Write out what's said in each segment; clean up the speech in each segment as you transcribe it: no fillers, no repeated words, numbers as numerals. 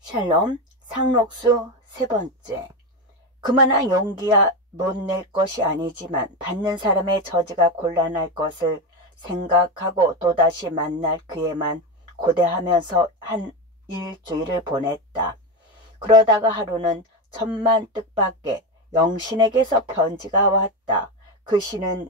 샬롬, 상록수 세 번째. 그만한 용기야 못 낼 것이 아니지만 받는 사람의 처지가 곤란할 것을 생각하고 또다시 만날 기회만 고대하면서 한 일주일을 보냈다. 그러다가 하루는 천만 뜻밖의 영신에게서 편지가 왔다. 그 시는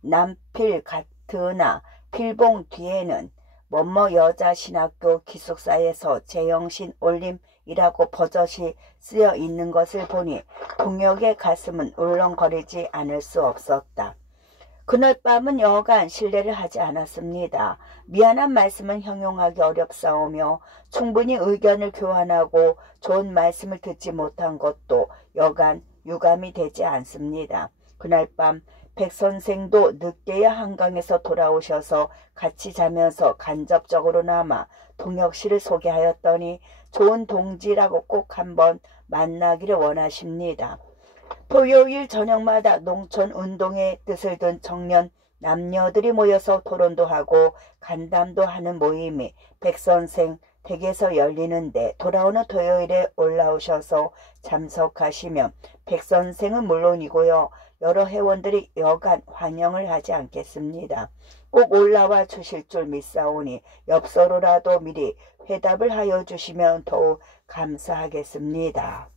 남필 같으나 필봉 뒤에는 뭐뭐 여자신학교 기숙사에서 제영신 올림이라고 버젓이 쓰여 있는 것을 보니 동혁의 가슴은 울렁거리지 않을 수 없었다. 그날 밤은 여간 실례를 하지 않았습니다. 미안한 말씀은 형용하기 어렵사오며 충분히 의견을 교환하고 좋은 말씀을 듣지 못한 것도 여간 유감이 되지 않습니다. 그날 밤 백선생도 늦게야 한강에서 돌아오셔서 같이 자면서 간접적으로나마 동혁씨를 소개하였더니 좋은 동지라고 꼭 한번 만나기를 원하십니다. 토요일 저녁마다 농촌 운동에 뜻을 둔 청년 남녀들이 모여서 토론도 하고 간담도 하는 모임이 백선생 댁에서 열리는데 돌아오는 토요일에 올라오셔서 참석하시면 백선생은 물론이고요. 여러 회원들이 여간 환영을 하지 않겠습니다. 꼭 올라와 주실 줄 믿사오니 엽서로라도 미리 회답을 하여 주시면 더욱 감사하겠습니다.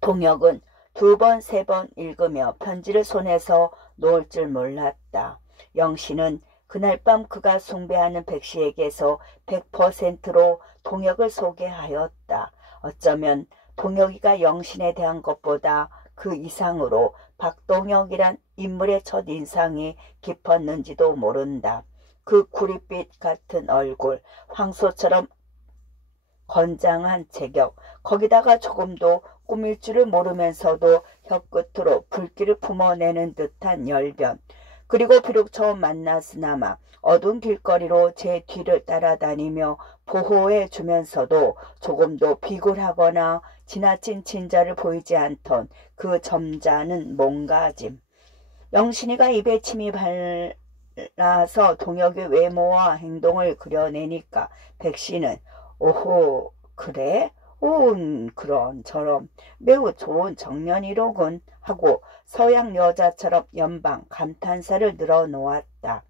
동혁은 2번, 3번 읽으며 편지를 손에서 놓을 줄 몰랐다. 영신은 그날 밤 그가 숭배하는 백씨에게서 100%로 동혁을 소개하였다. 어쩌면 동혁이가 영신에 대한 것보다 그 이상으로 박동혁이란 인물의 첫인상이 깊었는지도 모른다. 그 구릿빛 같은 얼굴, 황소처럼 건장한 체격, 거기다가 조금도 꾸밀 줄을 모르면서도 혀끝으로 불길을 품어내는 듯한 열변, 그리고 비록 처음 만났으나마 어두운 길거리로 제 뒤를 따라다니며 보호해 주면서도 조금도 비굴하거나 지나친 친절을 보이지 않던 그 점잖은 몸가짐. 영신이가 입에 침이 발라서 동혁의 외모와 행동을 그려내니까 백씨는 오호 그래? 그런 저런 매우 좋은 청년이로군 하고 서양 여자처럼 연방 감탄사를 늘어놓았다.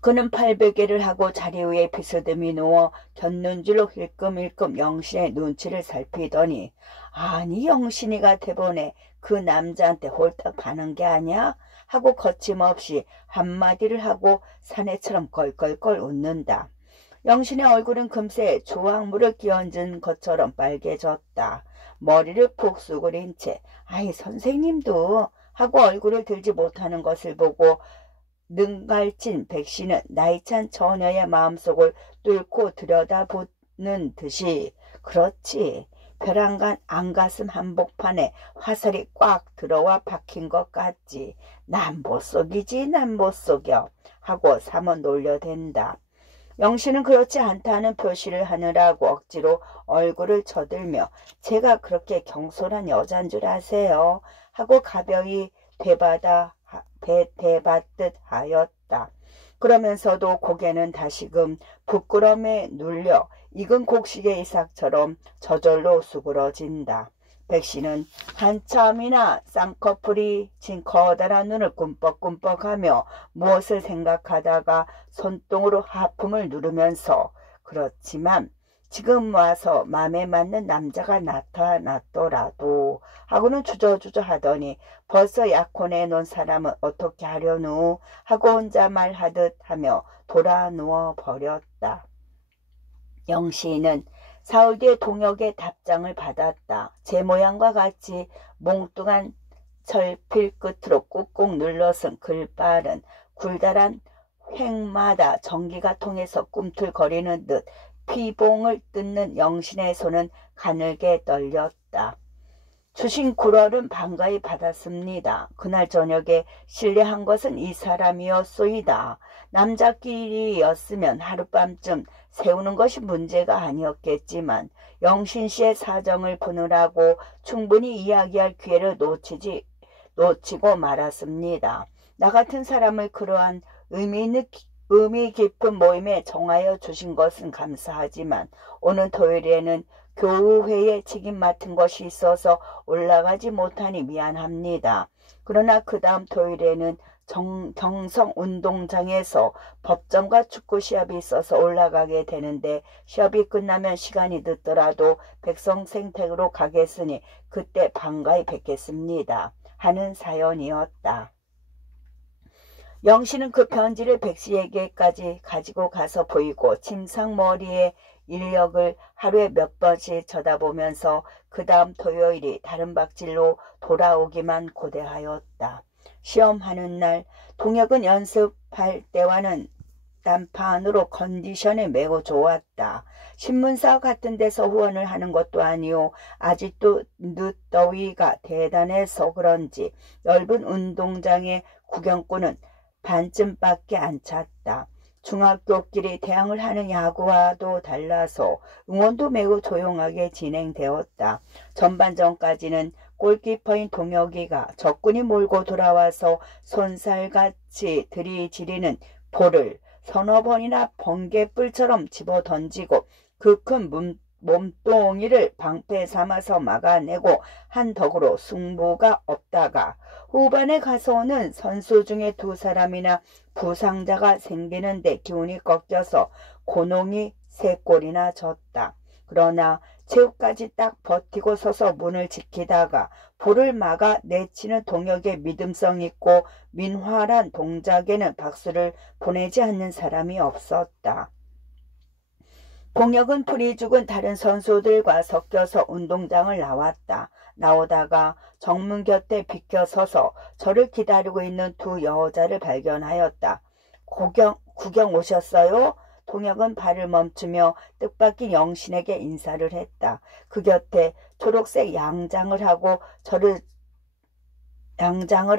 그는 팔베개를 하고 자리 위에 비스듬히 누워 곁눈질로 힐끔힐끔 영신의 눈치를 살피더니 아니 영신이가 대본에 그 남자한테 홀딱 반한 게 아니야? 하고 거침없이 한마디를 하고 사내처럼 껄껄껄 웃는다. 영신의 얼굴은 금세 조항물을 끼얹은 것처럼 빨개졌다. 머리를 푹 수그린 채 아이 선생님도 하고 얼굴을 들지 못하는 것을 보고 능갈친 백씨는 나이찬 처녀의 마음속을 뚫고 들여다보는 듯이 그렇지 벼랑간 안가슴 한복판에 화살이 꽉 들어와 박힌 것 같지. 난 못 속이지 난 못 속여 하고 삼어 놀려댄다. 영신은 그렇지 않다는 표시를 하느라고 억지로 얼굴을 쳐들며 제가 그렇게 경솔한 여잔 줄 아세요? 하고 가벼이 대받듯 하였다. 그러면서도 고개는 다시금 부끄러움에 눌려 익은 곡식의 이삭처럼 저절로 수그러진다. 백씨는 한참이나 쌍꺼풀이 진 커다란 눈을 꿈뻑꿈뻑하며 무엇을 생각하다가 손등으로 하품을 누르면서 그렇지만 지금 와서 맘에 맞는 남자가 나타났더라도 하고는 주저주저 하더니 벌써 약혼해 놓은 사람은 어떻게 하려누 하고 혼자 말하듯 하며 돌아 누워 버렸다. 영신은 사흘 뒤에 동혁의 답장을 받았다. 제 모양과 같이 몽뚱한 철필 끝으로 꾹꾹 눌러쓴 글발은 굴다란 횡마다 전기가 통해서 꿈틀거리는 듯 피봉을 뜯는 영신의 손은 가늘게 떨렸다. 주신 9월은 반가이 받았습니다. 그날 저녁에 실례한 것은 이 사람이었소이다. 남자끼리였으면 하룻밤쯤 세우는 것이 문제가 아니었겠지만 영신씨의 사정을 푸느라고 충분히 이야기할 기회를 놓치고 말았습니다. 나 같은 사람을 그러한 의미 있는 의미 깊은 모임에 정하여 주신 것은 감사하지만 오는 토요일에는 교우회에 책임 맡은 것이 있어서 올라가지 못하니 미안합니다. 그러나 그 다음 토요일에는 경성운동장에서 법정과 축구 시합이 있어서 올라가게 되는데 시합이 끝나면 시간이 늦더라도 백선생 댁으로 가겠으니 그때 반가이 뵙겠습니다. 하는 사연이었다. 영신은 그 편지를 백씨에게까지 가지고 가서 보이고 침상머리에 인력을 하루에 몇 번씩 쳐다보면서 그 다음 토요일이 다른 박질로 돌아오기만 고대하였다. 시험하는 날 동혁은 연습할 때와는 단판으로 컨디션이 매우 좋았다. 신문사 같은 데서 후원을 하는 것도 아니오. 아직도 늦더위가 대단해서 그런지 넓은 운동장에 구경꾼은 반쯤밖에 안 찼다. 중학교끼리 대항을 하는 야구와도 달라서 응원도 매우 조용하게 진행되었다. 전반전까지는 골키퍼인 동혁이가 적군이 몰고 돌아와서 손살같이 들이지리는 볼을 서너 번이나 번개불처럼 집어던지고 그 큰 몸뚱이를 방패 삼아서 막아내고 한 덕으로 승부가 없다가 후반에 가서는 선수 중에 두 사람이나 부상자가 생기는데 기운이 꺾여서 고농이 3골이나 졌다. 그러나 체육까지 딱 버티고 서서 문을 지키다가 볼을 막아 내치는 동혁의 믿음성 있고 민화란 동작에는 박수를 보내지 않는 사람이 없었다. 동혁은 풀이 죽은 다른 선수들과 섞여서 운동장을 나왔다. 나오다가 정문 곁에 비켜서서 저를 기다리고 있는 두 여자를 발견하였다. 구경 오셨어요? 동혁은 발을 멈추며 뜻밖의 영신에게 인사를 했다. 그 곁에 초록색 양장을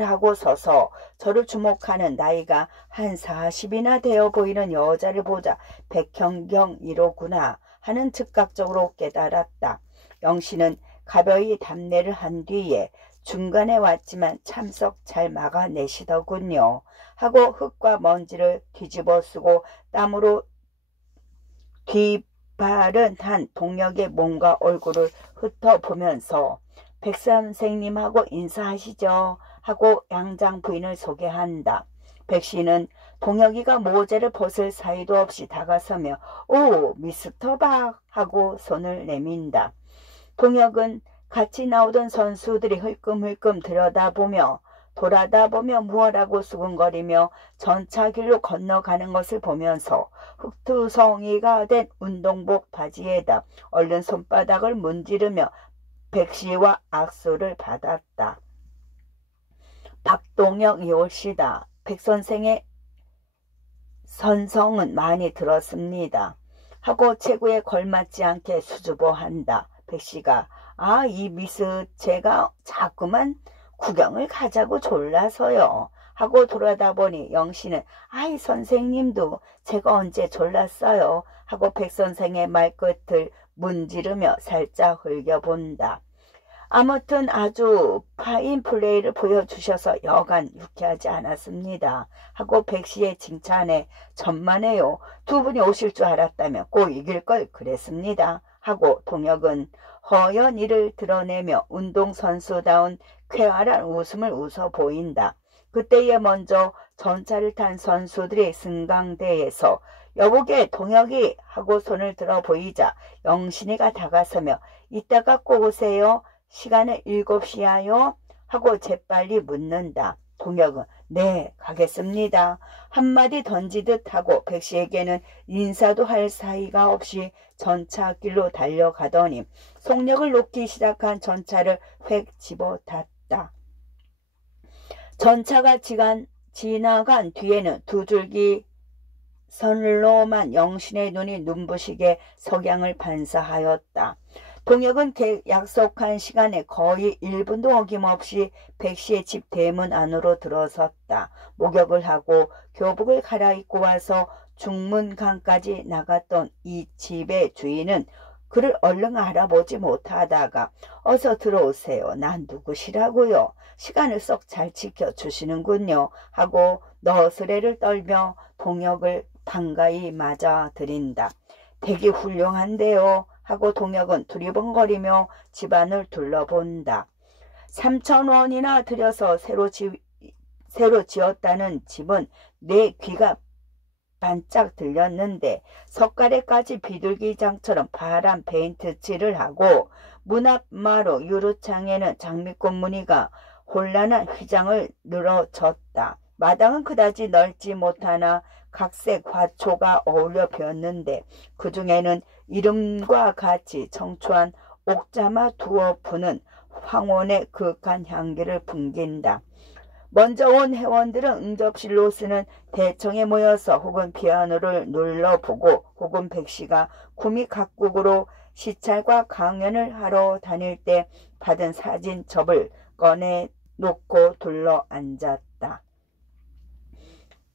하고 서서 저를 주목하는 나이가 한 40이나 되어 보이는 여자를 보자 백현경이로구나 하는 즉각적으로 깨달았다. 영신은 가벼이 답례를 한 뒤에 중간에 왔지만 참석 잘 막아내시더군요 하고 흙과 먼지를 뒤집어 쓰고 땀으로 뒤바른 한 동혁의 몸과 얼굴을 훑어보면서 백선생님하고 인사하시죠 하고 양장 부인을 소개한다. 백씨는 동혁이가 모자를 벗을 사이도 없이 다가서며 오 미스터 박 하고 손을 내민다. 동혁은 같이 나오던 선수들이 흘끔흘끔 들여다보며 돌아다보며 무엇라고 수근거리며 전차길로 건너가는 것을 보면서 흙투성이가 된 운동복 바지에다 얼른 손바닥을 문지르며 백씨와 악수를 받았다. 박동혁이 올시다. 백선생의 선성은 많이 들었습니다. 하고 체구에 걸맞지 않게 수줍어한다. 백씨가 이 미스 제가 자꾸만 구경을 가자고 졸라서요 하고 돌아다 보니 영신은 아이 선생님도 제가 언제 졸랐어요 하고 백선생의 말끝을 문지르며 살짝 흘겨본다. 아무튼 아주 파인 플레이를 보여주셔서 여간 유쾌하지 않았습니다 하고 백씨의 칭찬에 천만에요. 두 분이 오실 줄 알았다면 꼭 이길 걸 그랬습니다 하고 동혁은 허연 이를 드러내며 운동선수다운 쾌활한 웃음을 웃어 보인다. 그때에 먼저 전차를 탄 선수들이 승강대에서 여보게 동혁이 하고 손을 들어 보이자 영신이가 다가서며 이따가 꼭 오세요. 시간은 7시야요 하고 재빨리 묻는다. 동혁은 네 가겠습니다. 한마디 던지듯 하고 백씨에게는 인사도 할 사이가 없이 전차길로 달려가더니 속력을 놓기 시작한 전차를 획 집어탔다. 전차가 지나간 뒤에는 두 줄기 선로만 영신의 눈이 눈부시게 석양을 반사하였다. 동혁은 약속한 시간에 거의 1분도 어김없이 백씨의 집 대문 안으로 들어섰다. 목욕을 하고 교복을 갈아입고 와서 중문강까지 나갔던 이 집의 주인은 그를 얼른 알아보지 못하다가 어서 들어오세요. 난 누구시라고요? 시간을 쏙 잘 지켜주시는군요. 하고 너스레를 떨며 동혁을 반가이 맞아들인다. 되게 훌륭한데요. 하고 동혁은 두리번거리며 집안을 둘러본다. 3,000원이나 들여서 새로 지었다는 집은 내 귀가 반짝 들렸는데 석가래까지 비둘기장처럼 파란 페인트 칠을 하고 문 앞 마루 유리창에는 장미꽃 무늬가 혼란한 휘장을 늘어졌다. 마당은 그다지 넓지 못하나 각색 화초가 어울려 피었는데 그 중에는 이름과 같이 청초한 옥자마 두어 푸는 황혼의 그윽한 향기를 풍긴다. 먼저 온 회원들은 응접실로 쓰는 대청에 모여서 혹은 피아노를 눌러보고 혹은 백씨가 구미 각국으로 시찰과 강연을 하러 다닐 때 받은 사진첩을 꺼내놓고 둘러앉았다.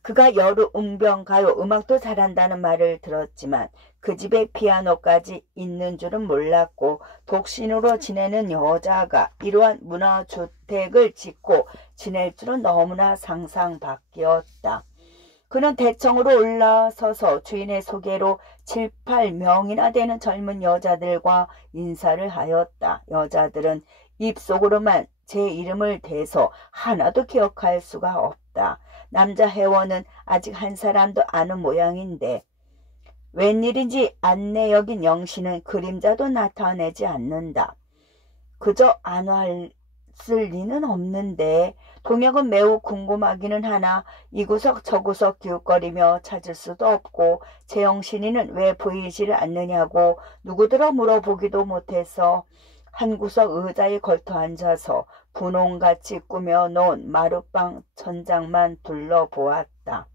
그가 여루 웅변가요 음악도 잘한다는 말을 들었지만 그 집에 피아노까지 있는 줄은 몰랐고 독신으로 지내는 여자가 이러한 문화주택을 짓고 지낼 줄은 너무나 상상 밖이었다. 그는 대청으로 올라서서 주인의 소개로 7, 8명이나 되는 젊은 여자들과 인사를 하였다. 여자들은 입속으로만 제 이름을 대서 하나도 기억할 수가 없다. 남자 회원은 아직 한 사람도 아는 모양인데 웬일인지 안내 여긴 영신은 그림자도 나타내지 않는다. 그저 안 왔을 리는 없는데 동혁은 매우 궁금하기는 하나 이구석 저구석 기웃거리며 찾을 수도 없고 재영신이는 왜 보이지를 않느냐고 누구들어 물어보기도 못해서 한 구석 의자에 걸터 앉아서 분홍같이 꾸며놓은 마룻방 천장만 둘러보았다.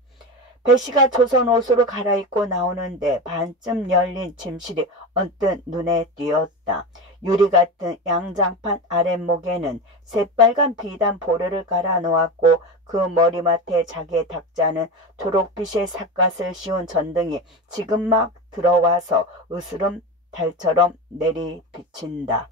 배씨가 조선 옷으로 갈아입고 나오는데 반쯤 열린 침실이 언뜻 눈에 띄었다. 유리 같은 양장판 아랫목에는 새빨간 비단 보레를 깔아 놓았고 그 머리맡에 자기의 탁자는 초록빛의 삿갓을 씌운 전등이 지금 막 들어와서 으스름 달처럼 내리비친다.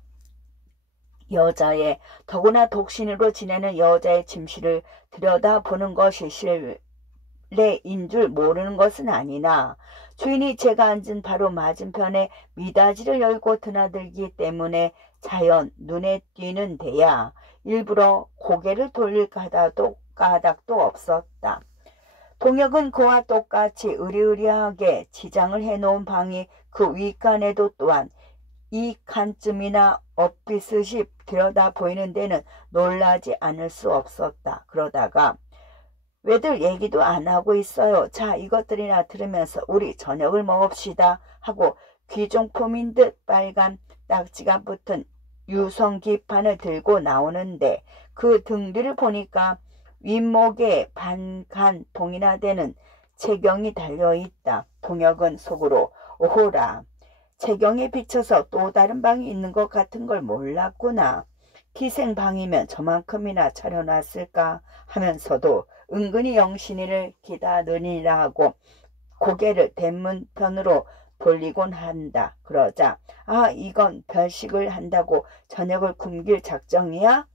여자의 더구나 독신으로 지내는 여자의 침실을 들여다보는 것이 실례인 줄 모르는 것은 아니나 주인이 제가 앉은 바로 맞은편에 미닫이를 열고 드나들기 때문에 자연 눈에 띄는 데야 일부러 고개를 돌릴 까닭도 없었다. 동혁은 그와 똑같이 으리으리하게 지장을 해놓은 방이 그 윗간에도 또한 이 칸쯤이나 엇비스시 들여다 보이는 데는 놀라지 않을 수 없었다. 그러다가 왜들 얘기도 안 하고 있어요. 자, 이것들이나 들으면서 우리 저녁을 먹읍시다 하고 귀중품인 듯 빨간 딱지가 붙은 유성기판을 들고 나오는데 그 등 뒤를 보니까 윗목에 반간 동이나 되는 채경이 달려있다. 동혁은 속으로 오호라, 채경에 비쳐서 또 다른 방이 있는 것 같은 걸 몰랐구나. 기생방이면 저만큼이나 차려놨을까 하면서도 은근히 영신이를 기다리리라 하고 고개를 대문편으로 돌리곤 한다. 그러자 아, 이건 별식을 한다고 저녁을 굶길 작정이야?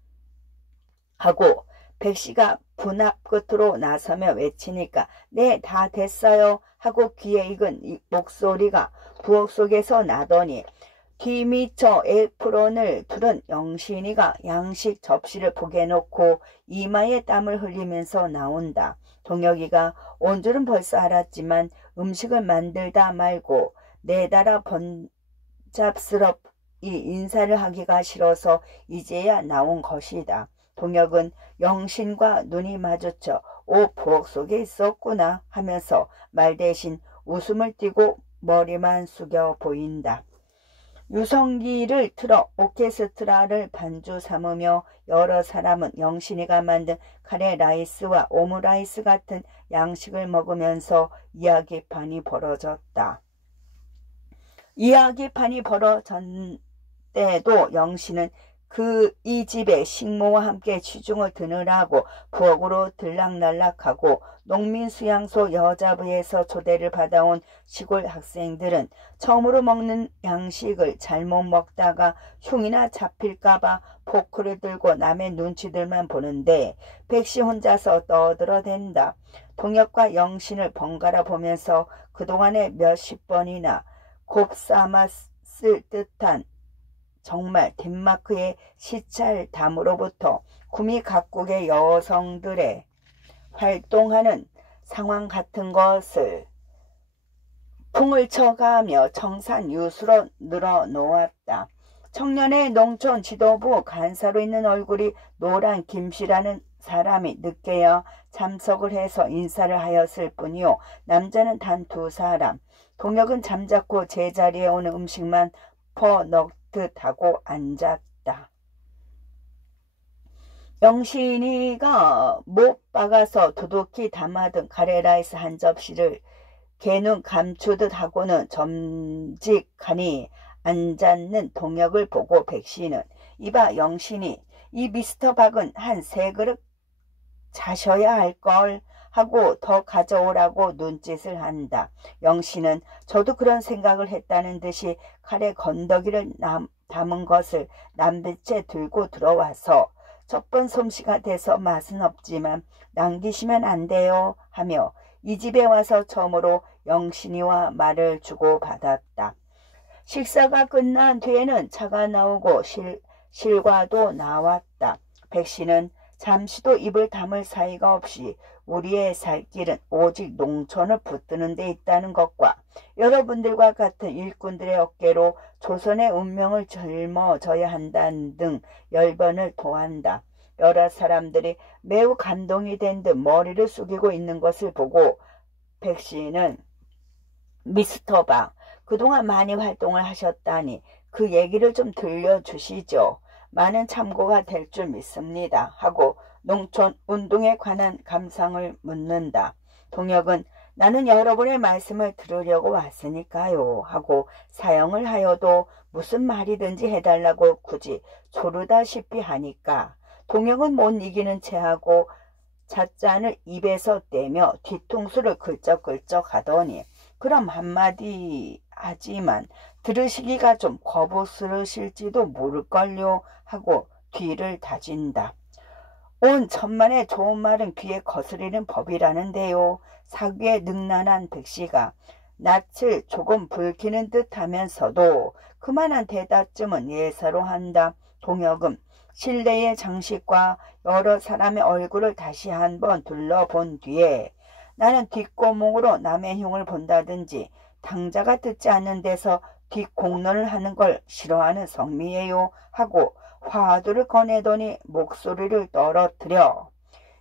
하고 백씨가 분 앞 끝으로 나서며 외치니까 네, 다 됐어요 하고 귀에 익은 목소리가 부엌 속에서 나더니 뒤미처 에프론을 두른 영신이가 양식 접시를 보게 놓고 이마에 땀을 흘리면서 나온다. 동혁이가 온 줄은 벌써 알았지만 음식을 만들다 말고 내달아 번잡스럽이 인사를 하기가 싫어서 이제야 나온 것이다. 동혁은 영신과 눈이 마주쳐 오, 부엌 속에 있었구나 하면서 말 대신 웃음을 띠고 머리만 숙여 보인다. 유성기를 틀어 오케스트라를 반주 삼으며 여러 사람은 영신이가 만든 카레 라이스와 오므라이스 같은 양식을 먹으면서 이야기판이 벌어졌다. 이야기판이 벌어졌 때도 영신은 이 집에 식모와 함께 취중을 드느라고 부엌으로 들락날락하고 농민수양소 여자부에서 초대를 받아온 시골 학생들은 처음으로 먹는 양식을 잘못 먹다가 흉이나 잡힐까봐 포크를 들고 남의 눈치들만 보는데 백씨 혼자서 떠들어댄다. 동혁과 영신을 번갈아 보면서 그동안에 몇십 번이나 곱삼았을 듯한 정말 덴마크의 시찰담으로부터 구미 각국의 여성들의 활동하는 상황 같은 것을 풍을 쳐가며 청산유수로 늘어놓았다. 청년의 농촌 지도부 간사로 있는 얼굴이 노란 김씨라는 사람이 늦게야 참석을 해서 인사를 하였을 뿐이요. 남자는 단 2사람. 동혁은 잠자코 제자리에 오는 음식만 퍼넣듯 하고 앉았다. 영신이가 못 박아서 두둑히 담아둔 카레라이스 한 접시를 개눈 감추듯 하고는 점직하니 앉았는 동혁을 보고 백씨는 이봐 영신이, 이 미스터 박은 한 3그릇 자셔야 할걸 하고 더 가져오라고 눈짓을 한다. 영신은 저도 그런 생각을 했다는 듯이 칼에 건더기를 담은 것을 남대째 들고 들어와서 첫 번 솜씨가 돼서 맛은 없지만 남기시면 안 돼요 하며 이 집에 와서 처음으로 영신이와 말을 주고받았다. 식사가 끝난 뒤에는 차가 나오고 실과도 나왔다. 백씨는 잠시도 입을 다물 사이가 없이 우리의 살 길은 오직 농촌을 붙드는 데 있다는 것과 여러분들과 같은 일꾼들의 어깨로 조선의 운명을 짊어져야 한다는 등 10번을 토한다. 여러 사람들이 매우 감동이 된 듯 머리를 숙이고 있는 것을 보고 백씨는 미스터 박, 그동안 많이 활동을 하셨다니 그 얘기를 좀 들려주시죠. 많은 참고가 될 줄 믿습니다. 하고 농촌 운동에 관한 감상을 묻는다. 동혁은 나는 여러분의 말씀을 들으려고 왔으니까요 하고 사형을 하여도 무슨 말이든지 해달라고 굳이 조르다시피 하니까 동혁은 못 이기는 체하고 잣잔을 입에서 떼며 뒤통수를 긁적긁적 하더니 그럼 한마디 하지만 들으시기가 좀 거부스러우실지도 모를걸요 하고 뒤를 다진다. 온 천만의 좋은 말은 귀에 거스리는 법이라는데요. 사귀에 능란한 백씨가 낯을 조금 붉히는 듯 하면서도 그만한 대답쯤은 예사로 한다. 동혁은 실내의 장식과 여러 사람의 얼굴을 다시 한번 둘러본 뒤에 나는 뒷골목으로 남의 흉을 본다든지 당자가 듣지 않는 데서 뒷공론을 하는 걸 싫어하는 성미예요 하고 화두를 꺼내더니 목소리를 떨어뜨려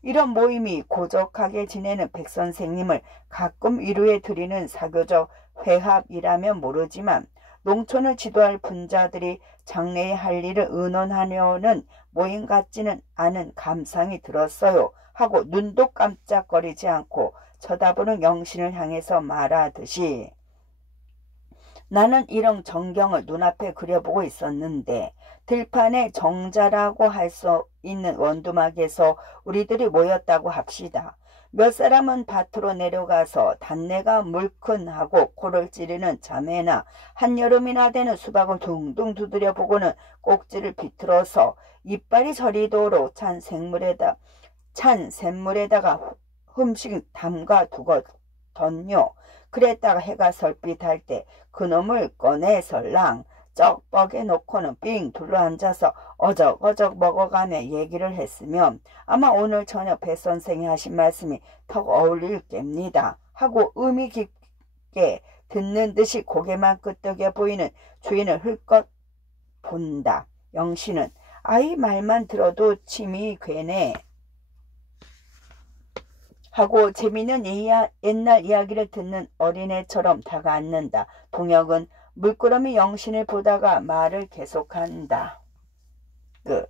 이런 모임이 고적하게 지내는 백선생님을 가끔 위로해 드리는 사교적 회합이라면 모르지만 농촌을 지도할 분자들이 장래에 할 일을 의논하려는 모임 같지는 않은 감상이 들었어요 하고 눈도 깜짝거리지 않고 쳐다보는 영신을 향해서 말하듯이 나는 이런 전경을 눈앞에 그려보고 있었는데 들판에 정자라고 할 수 있는 원두막에서 우리들이 모였다고 합시다. 몇 사람은 밭으로 내려가서 단내가 물큰하고 코를 찌르는 자매나 한여름이나 되는 수박을 둥둥 두드려 보고는 꼭지를 비틀어서 이빨이 저리도록 찬 샘물에다가 흠씩 담가 두거든요. 그랬다가 해가 설빛할 때 그놈을 꺼내설랑 쩍뻑에 놓고는 삥 둘러앉아서 어적어적 먹어가며 얘기를 했으면 아마 오늘 저녁 배선생이 하신 말씀이 턱 어울릴 깹니다 하고 의미 깊게 듣는 듯이 고개만 끄덕여 보이는 주인을 흘끗 본다. 영신은 아이 말만 들어도 침이 괴네 하고 재미있는 옛날 이야기를 듣는 어린애처럼 다가앉는다. 동혁은 물끄러미 영신을 보다가 말을 계속한다. 끝.